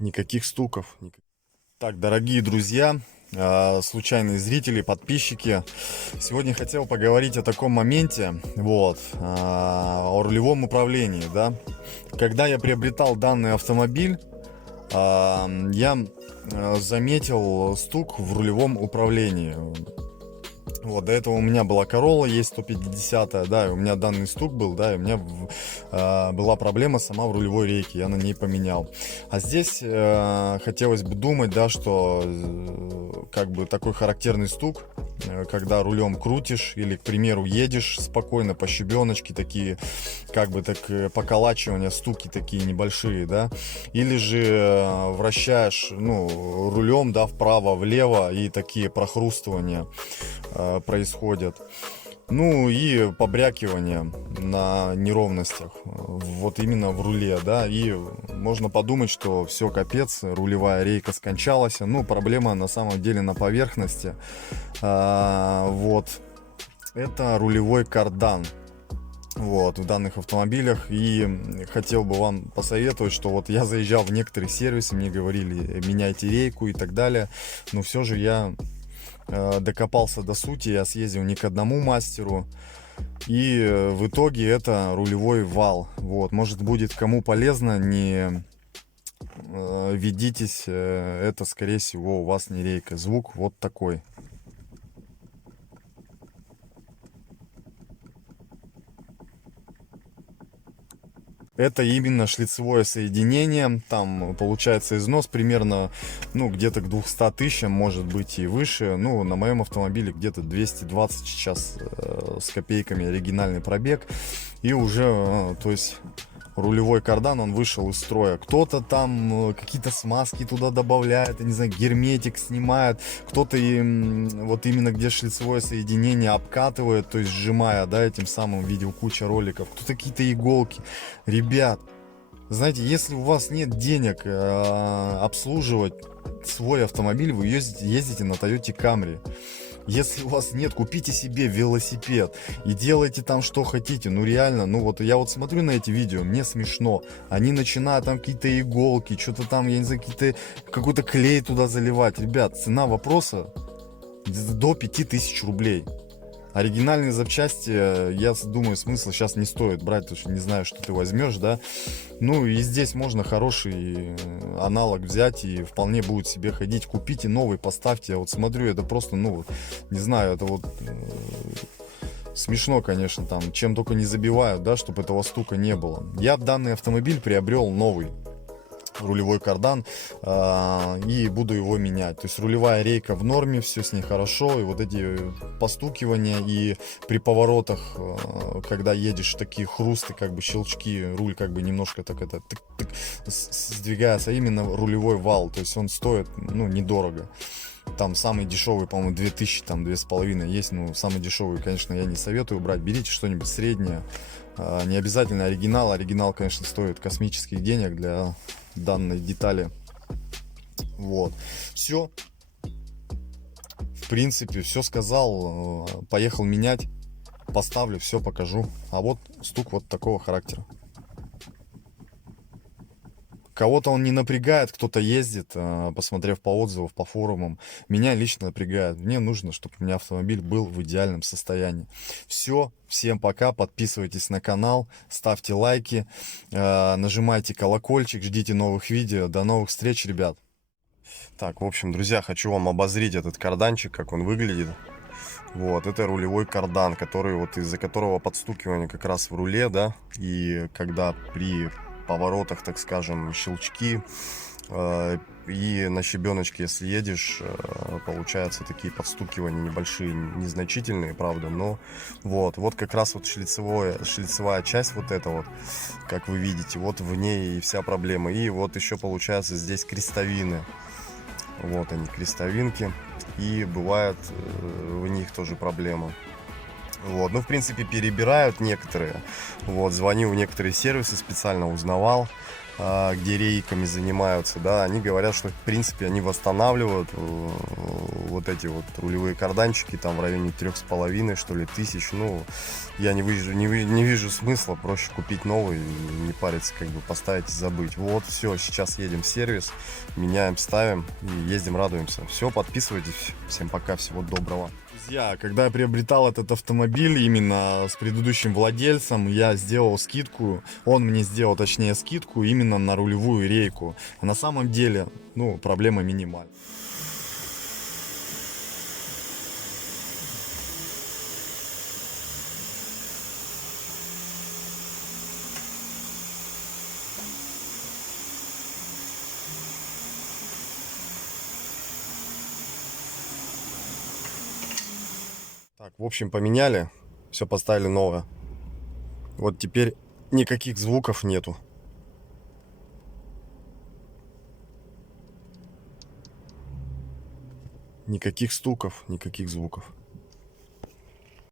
Никаких стуков. Так, дорогие друзья, случайные зрители, подписчики, сегодня хотел поговорить о таком моменте, о рулевом управлении, да. Когда я приобретал данный автомобиль, я заметил стук в рулевом управлении. Вот, до этого у меня была Corolla, есть 150, да, и у меня данный стук был, да, и у меня была проблема сама в рулевой рейке, я на ней поменял. А здесь хотелось бы думать, да, что как бы такой характерный стук, когда рулем крутишь или, к примеру, едешь спокойно по щебеночке, такие, как бы так, поколачивания, стуки такие небольшие, да, или же вращаешь, ну, рулем, да, вправо-влево, и такие прохрустывания происходят. Ну и побрякивание на неровностях, вот именно в руле, да, и можно подумать, что все, капец, рулевая рейка скончалась. Ну, проблема на самом деле на поверхности. Вот, это рулевой кардан. Вот, в данных автомобилях. И хотел бы вам посоветовать, что вот я заезжал в некоторые сервисы, мне говорили, меняйте рейку и так далее, но все же я докопался до сути, я съездил не к одному мастеру, и в итоге это рулевой вал. Вот, может, будет кому полезно, не ведитесь, это скорее всего у вас не рейка. Звук вот такой. Это именно шлицевое соединение. Там получается износ примерно, ну, где-то к 200 тысячам, может быть и выше. Ну, на моем автомобиле где-то 220 сейчас с копейками оригинальный пробег. И уже, то есть, рулевой кардан, он вышел из строя. Кто-то там какие-то смазки туда добавляет, я не знаю, герметик снимает. Кто-то вот именно где шлицевое соединение обкатывает, то есть сжимая, да, этим самым, видел куча роликов. Кто-то какие-то иголки. Ребят, знаете, если у вас нет денег обслуживать свой автомобиль, вы ездите на Toyota Camry. Если у вас нет, купите себе велосипед и делайте там что хотите. Ну реально, ну вот я вот смотрю на эти видео, мне смешно. Они начинают там какие-то иголки, что-то там, я не знаю, какой-то клей туда заливать. Ребят, цена вопроса до 5000 рублей. Оригинальные запчасти, я думаю, смысла сейчас не стоит брать, потому что не знаю, что ты возьмешь, да. Ну и здесь можно хороший аналог взять и вполне будет себе ходить. Купите новый, поставьте. Я вот смотрю, это просто, ну, не знаю, это вот смешно, конечно, там, чем только не забивают, да, чтобы этого стука не было. Я данный автомобиль приобрел новый рулевой кардан, и буду его менять. То есть рулевая рейка в норме, все с ней хорошо, и вот эти постукивания и при поворотах, когда едешь, такие хрусты, как бы щелчки, руль как бы немножко так это тык-тык сдвигается, а именно рулевой вал, то есть он стоит, ну, недорого. Там самый дешевый, по-моему, 2000, там 2500 есть. Ну, самый дешевый, конечно, я не советую брать. Берите что-нибудь среднее. Не обязательно оригинал. Оригинал, конечно, стоит космических денег для данной детали. Вот. Все. В принципе, все сказал. Поехал менять. Поставлю, все покажу. А вот стук вот такого характера. Кого-то он не напрягает, кто-то ездит, посмотрев по отзывам, по форумам. Меня лично напрягает. Мне нужно, чтобы у меня автомобиль был в идеальном состоянии. Все, всем пока, подписывайтесь на канал, ставьте лайки, нажимайте колокольчик, ждите новых видео. До новых встреч, ребят. Так, в общем, друзья, хочу вам обозрить этот карданчик, как он выглядит. Вот, это рулевой кардан, который вот из-за которого подстукивание как раз в руле, да, и когда при поворотах, так скажем, щелчки, и на щебеночке, если едешь, получаются такие подстукивания небольшие, незначительные, правда, но вот как раз вот шлицевая часть, вот эта вот, как вы видите, вот в ней и вся проблема. И вот еще получается здесь крестовины, вот они, крестовинки, и бывает в них тоже проблема. Вот, ну, в принципе, перебирают некоторые. Вот, звонил в некоторые сервисы, специально узнавал. где рейками занимаются, да, они говорят, что в принципе они восстанавливают вот эти вот рулевые карданчики там в районе 3,5, что ли, тысяч. Ну, я не вижу смысла, проще купить новый и не париться, как бы поставить и забыть. Вот, все, сейчас едем в сервис, меняем, ставим и ездим, радуемся. Все, подписывайтесь. Всем пока, всего доброго. Друзья, когда я приобретал этот автомобиль именно с предыдущим владельцем, я сделал скидку, он мне сделал, точнее, скидку именно на рулевую рейку. А на самом деле, ну, проблема минимальна. Так, в общем, поменяли, все поставили новое. Вот теперь никаких звуков нету. Никаких стуков, никаких звуков.